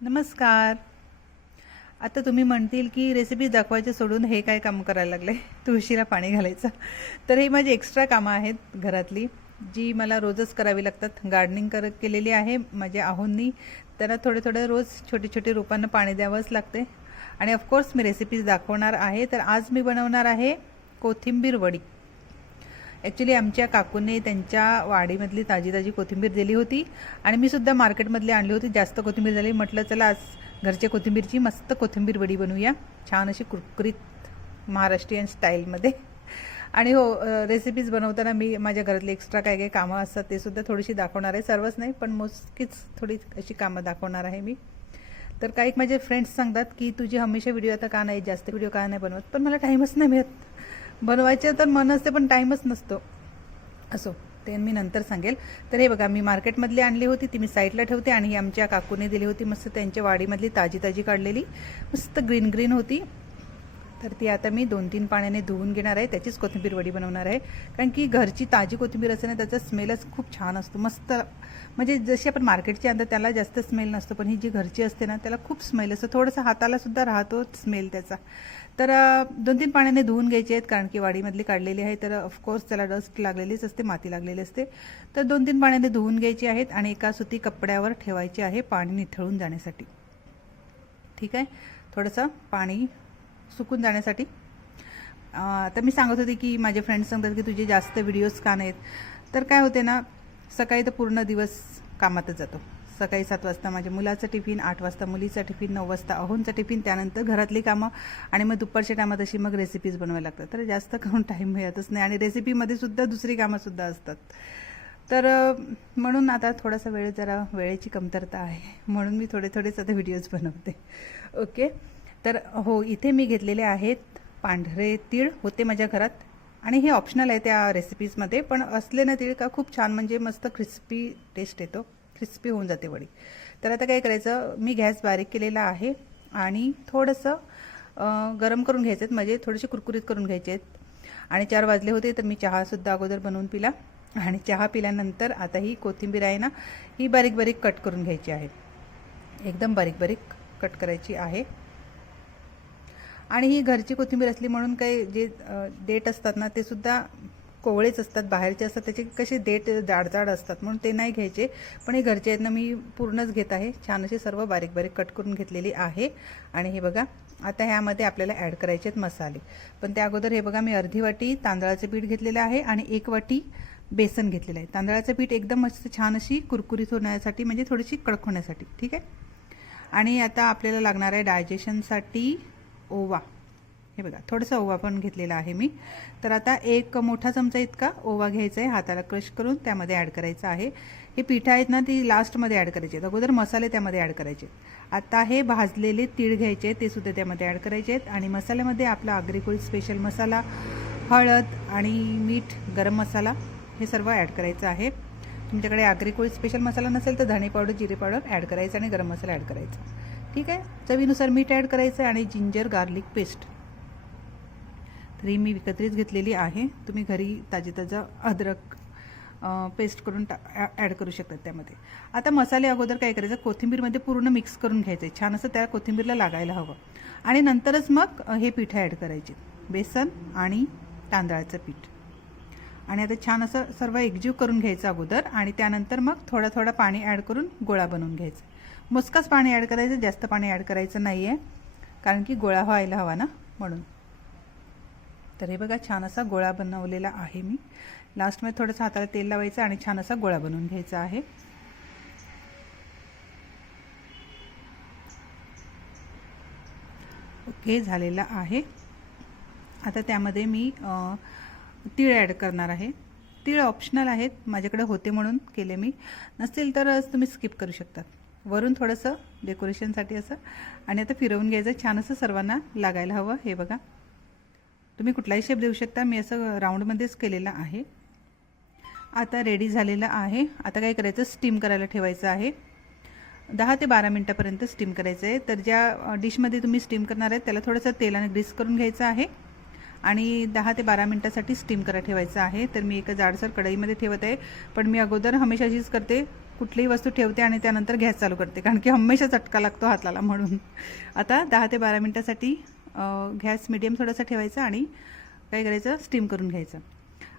नमस्कार. आता तुम्ही म्हणतील की रेसिपी दाखवायचे सोडून हे काय काम करायला लागले, तुळशीला पाणी घालायचं. तर ही माझी एक्स्ट्रा कामं आहेत घरातली, जी मला रोजच करावी लागतात. गार्डनिंग केलेली आहे माझ्या आहोंनी. त्यांना थोडे थोडे रोज छोटी छोटी रोपांना पाणी द्यावंच लागते. आणि ऑफकोर्स मी रेसिपीज दाखवणार आहे. तर आज मी बनवणार आहे कोथिंबीर वडी. ॲक्च्युली आमच्या काकूने त्यांच्या वाडीमधली ताजी ताजी कोथिंबीर दिली होती आणि मी सुद्धा मार्केटमधली आणली होती. जास्त कोथिंबीर झाली. म्हटलं चला आज घरच्या कोथिंबीरची मस्त कोथिंबीर वडी बनवूया, छान अशी कुरकुरीत महाराष्ट्रीयन स्टाईलमध्ये. आणि हो, रेसिपीज बनवताना मी माझ्या घरातली एक्स्ट्रा काय काय कामं असतात ते सुद्धा थोडीशी दाखवणार आहे. सर्वच नाही पण मोजकीच थोडी अशी कामं दाखवणार आहे मी. तर काही माझे फ्रेंड्स सांगतात की तुझी हमेशा व्हिडिओ आता का नाही, जास्त व्हिडिओ का नाही बनवत. पण मला टाईमच नाही मिळत. बनवायचं तर मन असते पण टाईमच नसतो. असो, ते मी नंतर सांगेल. तर हे बघा, मी मार्केटमधली आणली होती, ती मी साईडला ठेवते. आणि ही आमच्या काकूने दिली होती, मस्त त्यांच्या वाडीमधली ताजी ताजी काढलेली, मस्त ग्रीन ग्रीन होती. तर ती आता मी 2-3 पाण्याने धुवून घेणार आहे. त्याचीच कोथिंबीर वडी बनवणार आहे. कारण की घरची ताजी कोथिंबीर असते ना, त्याचा स्मेलच खूप छान असतो. मस्त, म्हणजे जशी आपण मार्केटची आणतो त्याला जास्त स्मेल नसतो, पण ही जी घरची असते ना त्याला खूप स्मेल असतो. थोडंसं हाताला सुद्धा राहतो स्मेल त्याचा. तर 2-3 पाण्याने धुवून घ्यायचे आहेत, कारण की वाडीमधली काढलेली आहे. तर ऑफकोर्स त्याला डस्ट लागलेलीच असते, माती लागलेली असते. तर 2-3 पाण्याने धुवून घ्यायचे आहेत आणि एका सुती कपड्यावर ठेवायचे आहे पाणी निथळून जाण्यासाठी. ठीक आहे, थोडंसं पाणी सुकून जाण्यासाठी. तर मी सांगत होते की माझे फ्रेंड्स सांगतात की तुझे जास्त व्हिडिओज का नाहीत. तर काय होते ना, सकाळी तर पूर्ण दिवस कामातच जातो. सकाळी 7 वाजता माझ्या मुलाचा टिफिन, 8 वाजता मुलीचा टिफिन, 9 वाजता अहोंचा टिफिन, त्यानंतर घरातली कामं आणि मग दुपारच्या टायमात अशी मग रेसिपीज बनवायला लागतात. तर जास्त करून टाईम मिळतच नाही आणि रेसिपीमध्ये सुद्धा दुसरी कामंसुद्धा असतात. तर म्हणून आता थोडासा वेळ, जरा वेळेची कमतरता आहे, म्हणून मी थोडेच आता व्हिडिओज बनवते. ओके. तर हो, इथे मी घेतलेले आहेत पांढरे तीळ. होते माझ्या घरात आणि हे ऑप्शनल आहे त्या रेसिपीजमध्ये, पण असले ना तीळ का खूप छान, म्हणजे मस्त क्रिस्पी टेस्ट येतो, क्रिस्पी होऊन जाते वडी. तर आता काय करायचं, मी गॅस बारीक केलेला आहे आणि थोडंसं गरम करून घ्यायचं आहेत, म्हणजे थोडेसे कुरकुरीत करून घ्यायचे आहेत. आणि 4 वाजले होते, तर मी चहासुद्धा अगोदर बनवून पिला. आणि चहा पिल्यानंतर आता ही कोथिंबीर आहे ना, ही बारीक बारीक कट करून घ्यायची आहे. एकदम बारीक बारीक कट करायची आहे. आणि ही घरची कोथिंबीर असली म्हणून काही जे देठ असतात ना ते सुद्धा कोवळेच असतात, बाहेरचे असतात त्याचे कसे देठ जाडजाड असतात, म्हणून ते नाही घ्यायचे. पण हे घरचे आहेत ना, मी पूर्णच घेत आहे. छान असे सर्व बारीक बारीक कट करून घेतलेली आहे. आणि हे बघा, आता ह्यामध्ये आपल्याला ॲड करायचे आहेत मसाले. पण त्या अगोदर हे बघा, मी अर्धी वाटी तांदळाचं पीठ घेतलेलं आहे आणि 1 वाटी बेसन घेतलेलं आहे. तांदळाचं पीठ एकदम मस्त छान अशी कुरकुरीत होण्यासाठी, म्हणजे थोडीशी कडक होण्यासाठी. ठीक आहे. आणि आता आपल्याला लागणार आहे डायजेशनसाठी ओवा. हे बघा, थोडंसं ओवा पण घेतलेला आहे मी. तर आता 1 मोठा चमचा इतका ओवा घ्यायचा आहे, हाताला क्रश करून त्यामध्ये ॲड करायचं आहे. हे पिठं आहेत ना, ती लास्टमध्ये ॲड करायचे आहेत, अगोदर मसाले त्यामध्ये ॲड करायचे. आता हे भाजलेले तीळ घ्यायचे, ते सुद्धा त्यामध्ये ॲड करायचे आहेत. आणि मसाल्यामध्ये आपला आग्रीकुळ स्पेशल मसाला, हळद आणि मीठ, गरम मसाला हे सर्व ॲड करायचं आहे. तुमच्याकडे आग्रीकुळ स्पेशल मसाला नसेल तर धणे पावडर, जिरे पावडर ॲड करायचं आणि गरम मसाला ॲड करायचा. ठीक आहे. चवीनुसार मीठ ॲड करायचं आणि जिंजर गार्लिक पेस्ट, तरी मी विकत्रीच घेतलेली आहे. तुम्ही घरी ताजं अद्रक पेस्ट करून ॲड करू शकतात त्यामध्ये. आता मसाले अगोदर काय करायचं, कोथिंबीरमध्ये पूर्ण मिक्स करून घ्यायचे, छान असं त्या कोथिंबीरला लागायला हवं. आणि नंतरच मग हे पिठं ॲड करायचे, बेसन आणि तांदळाचं पीठ. आणि आता छान असं सर्व एकजीव करून घ्यायचं अगोदर, आणि त्यानंतर मग थोडा थोडा पाणी ॲड करून गोळा बनवून घ्यायचा. मोजकाच पाणी ॲड करायचं, जास्त पाणी ॲड करायचं नाही आहे, कारण की गोळा व्हायला हवा ना, म्हणून. तर हे बघा, छान असा गोळा बनवलेला आहे मी. लास्टमध्ये थोडंसं हाताला तेल लावायचं आणि छान असा गोळा बनवून घ्यायचा आहे. ओके, झालेला आहे. आता त्यामध्ये मी तीळ ॲड करणार आहे. तीळ ऑप्शनल आहेत, माझ्याकडे होते म्हणून केले मी, नसतील तर तुम्ही स्किप करू शकता. वरून थोडंसं डेकोरेशनसाठी असं. आणि आता फिरवून घ्यायचं, छान असं सर्वांना लागायला हवं. हे बघा, तुम्ही कुठलाही शेप देऊ शकता, मी असं राऊंडमध्येच केलेलं आहे. आता रेडी झालेलं आहे. आता काय करायचं, स्टीम करायला ठेवायचं आहे. 10 ते 12 मिनटापर्यंत स्टीम करायचं आहे. तर ज्या डिशमध्ये तुम्ही स्टीम करणार आहे त्याला थोडंसं तेलाने ग्रीस करून घ्यायचं आहे आणि 10 ते 12 मिनटासाठी स्टीम करायला ठेवायचं आहे. तर मी एका जाडसर कढईमध्ये ठेवत आहे, पण मी अगोदर हमेशा अशीच करते, कुठलीही वस्तू ठेवते आणि त्यानंतर गॅस चालू करते, कारण की हमेशा चटका लागतो हाताला म्हणून. आता 10 ते 12 मिनटासाठी गॅस मीडियम थोडासा ठेवायचा आणि काय करायचं, स्टीम करून घ्यायचं.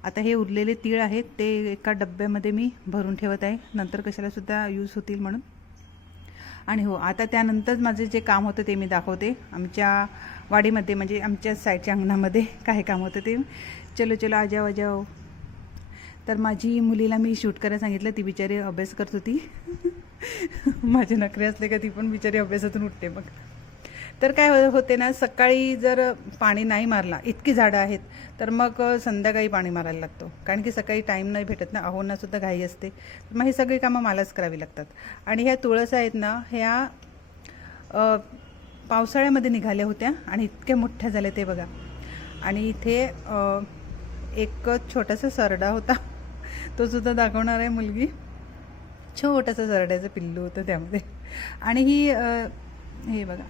आता हे उरलेले तीळ आहेत ते एका डब्यामध्ये मी भरून ठेवत आहे, नंतर कशालासुद्धा यूज होतील म्हणून. आणि हो, आता त्यानंतर माझे जे काम होतं ते मी दाखवते. आमच्या वाडीमध्ये म्हणजे आमच्या साईडच्या अंगणामध्ये काय काम होतं ते. चलो चलो आ जाओ आ जाओ. तर माझी मुलीला मी शूट करायला सांगितलं, ती बिचारी अभ्यास करत होती. माझे नखरे असले का ती पण बिचारी अभ्यासातून उठते मग. तर काय होते ना, सकाळी जर पाणी नाही मारला, इतकी झाडं आहेत, तर मग संध्याकाळी पाणी मारायला लागतो, कारण की सकाळी टाईम नाही भेटत ना, अहोंनासुद्धा घाई असते. मग ही सगळी कामं मलाच करावी लागतात. आणि ह्या तुळस आहेत ना, ह्या पावसाळ्यामध्ये निघाल्या होत्या आणि इतक्या मोठ्या झाल्या ते बघा. आणि इथे एक छोटासा सरडा होता, तो सुद्धा दाखवणार आहे मुलगी. छोटासा सरड्याचं पिल्लू होतं त्यामध्ये. आणि हे बघा,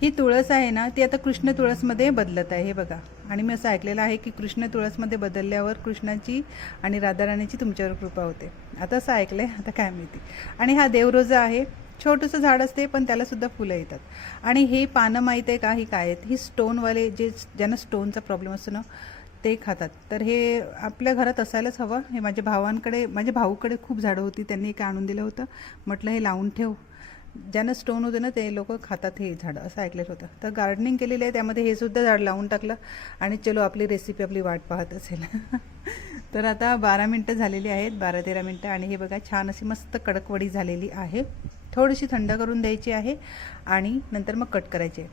ही तुळस आहे ना, ती आता कृष्ण तुळसमध्ये बदलत आहे, हे बघा. आणि मी असं ऐकलेलं आहे की कृष्ण तुळसमध्ये बदलल्यावर कृष्णाची आणि राधाराणीची तुमच्यावर कृपा होते. आता असं ऐकलं आहे, आता काय माहिती. आणि हा देवरोजा आहे, छोटंसं झाड असते पण त्यालासुद्धा फुलं येतात. आणि हे पानं माहीत आहे का, ही काय आहेत, ही स्टोनवाले ज्यांना स्टोनचा प्रॉब्लेम असतो ना ते खातात. तर हे आपल्या घरात असायलाच हवं. हे माझ्या भाऊकडे खूप झाडं होती, त्यांनी एक आणून दिलं होतं. म्हटलं हे लावून ठेव, ज्यांना स्टोन होते ना ते लोक खातात हे झाडं, असं ऐकलेलं होतं. तर गार्डनिंग केलेलं आहे, त्यामध्ये हे सुद्धा झाड लावून टाकलं. आणि चलो आपली रेसिपी आपली वाट पाहत असेल. तर आता 12 मिनटं झालेली आहेत, 12-13 मिनटं. आणि हे बघा, छान अशी मस्त कडक वडी झालेली आहे. थोडीशी थंड करून द्यायची आहे आणि नंतर मग कट करायची.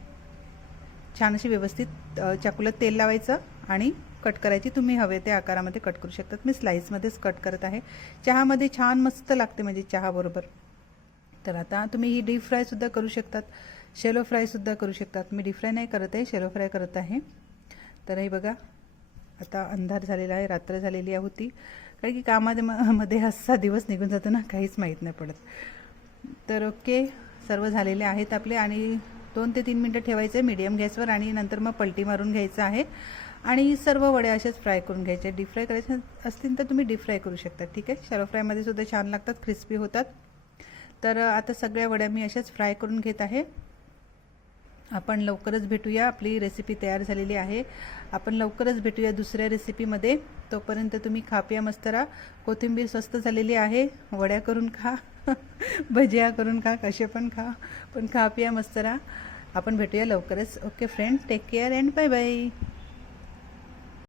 छान अशी व्यवस्थित चाकूला तेल लावायचं आणि कट करायची. तुम्ही हवे त्या आकारामध्ये कट करू शकतात. मी स्लाईसमध्येच कट करत आहे. चहामध्ये छान मस्त लागते, म्हणजे चहाबरोबर. तर आता तुम्ही ही डीप फ्रायसुद्धा करू शकतात, शेलो फ्रायसुद्धा करू शकतात. मी डीप फ्राय नाही करत आहे, शेलो फ्राय करत आहे. तर हे बघा, आता अंधार झालेला आहे, रात्र झालेली होती, कारण की कामामध्ये असा दिवस निघून जातो ना, काहीच माहीत नाही पडत. तर ओके, सर्व झालेले आहेत आपले. आणि 2 ते 3 मिनटं ठेवायचं आहे मीडियम गॅसवर आणि नंतर मग पलटी मारून घ्यायचं आहे. आणि सर्व वड्या अशाच फ्राय करून घ्यायच्या. डीप फ्राय करायचे असतील तर तुम्ही डीप फ्राय करू शकता, ठीक आहे. शॅलो फ्रायमध्ये सुद्धा छान लागतात, क्रिस्पी होतात. तर आता सगळ्या वड्या मी अशाच फ्राय करून घेत आहे. आपण लवकरच भेटूया, आपली रेसिपी तयार झालेली आहे. आपण लवकरच भेटूया दुसऱ्या रेसिपीमध्ये. तोपर्यंत तुम्ही खा पिया मस्त राहा. कोथिंबीर स्वस्त झालेली आहे, वड्या करून खा, भजिया करून खा, कसे पण खा, पण खा पिया मस्त राहा. आपण भेटूया लवकरच. Okay friend, take care and bye bye.